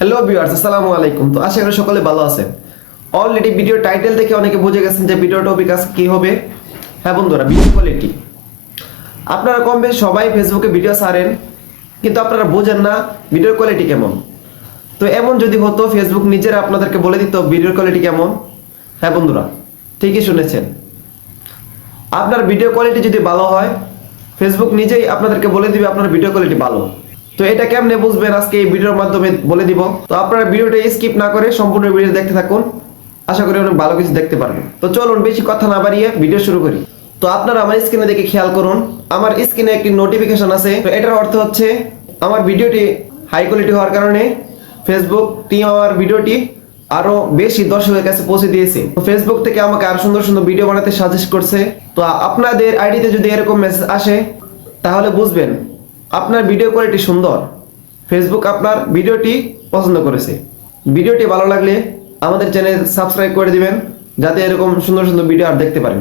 Hello viewers, আসসালামু আলাইকুম। তো আশা করি সকলে ভালো আছেন। অলরেডি ভিডিও টাইটেল দেখে অনেকে বুঝে গেছেন যে ভিডিও টপিক আজ কি হবে। হ্যাঁ বন্ধুরা, ভিডিও কোয়ালিটি। আপনারা কম বেশি সবাই ফেসবুকে ভিডিও ছাড়েন, কিন্তু আপনারা বোঝেন না ভিডিওর কোয়ালিটি কেমন। তো এমন যদি হতো ফেসবুক নিজেরা আপনাদেরকে বলে দিত ভিডিওর কোয়ালিটি কেমন। হ্যাঁ বন্ধুরা, ঠিকই শুনেছেন। আপনার ভিডিও কোয়ালিটি যদি ভালো হয়, ফেসবুক নিজেই আপনাদেরকে বলে দিবে আপনার ভিডিও কোয়ালিটি ভালো। তো এটা কেমনে বুঝবেন আজকে এই ভিডিওর মাধ্যমে বলে দিব। তো আপনারা ভিডিওটা স্কিপ না করে সম্পূর্ণ ভিডিও দেখতে থাকুন, আশা করি অনেক ভালো কিছু দেখতে পারবেন। তো চলুন বেশি কথা না বাড়িয়ে ভিডিও শুরু করি। তো আপনারা আমার স্ক্রিনে দেখে খেয়াল করুন, আমার স্ক্রিনে একটি নোটিফিকেশন আছে। তো এটার অর্থ হচ্ছে আমার ভিডিওটি হাই কোয়ালিটি হওয়ার কারণে ফেসবুক টিম আমার ভিডিওটি আরো বেশি দর্শকের কাছে পৌঁছে দিয়েছে। তো ফেসবুক থেকে আমাকে আরো সুন্দর সুন্দর ভিডিও বানাতে সাজেস্ট করছে। তো আপনাদের আইডিতে যদি এরকম মেসেজ আসে, তাহলে বুঝবেন আপনার ভিডিও কোয়ালিটি সুন্দর, ফেসবুক আপনার ভিডিওটি পছন্দ করেছে। ভিডিওটি ভালো লাগলে আমাদের চ্যানেল সাবস্ক্রাইব করে দিবেন, যাতে এরকম সুন্দর সুন্দর ভিডিও আর দেখতে পারেন।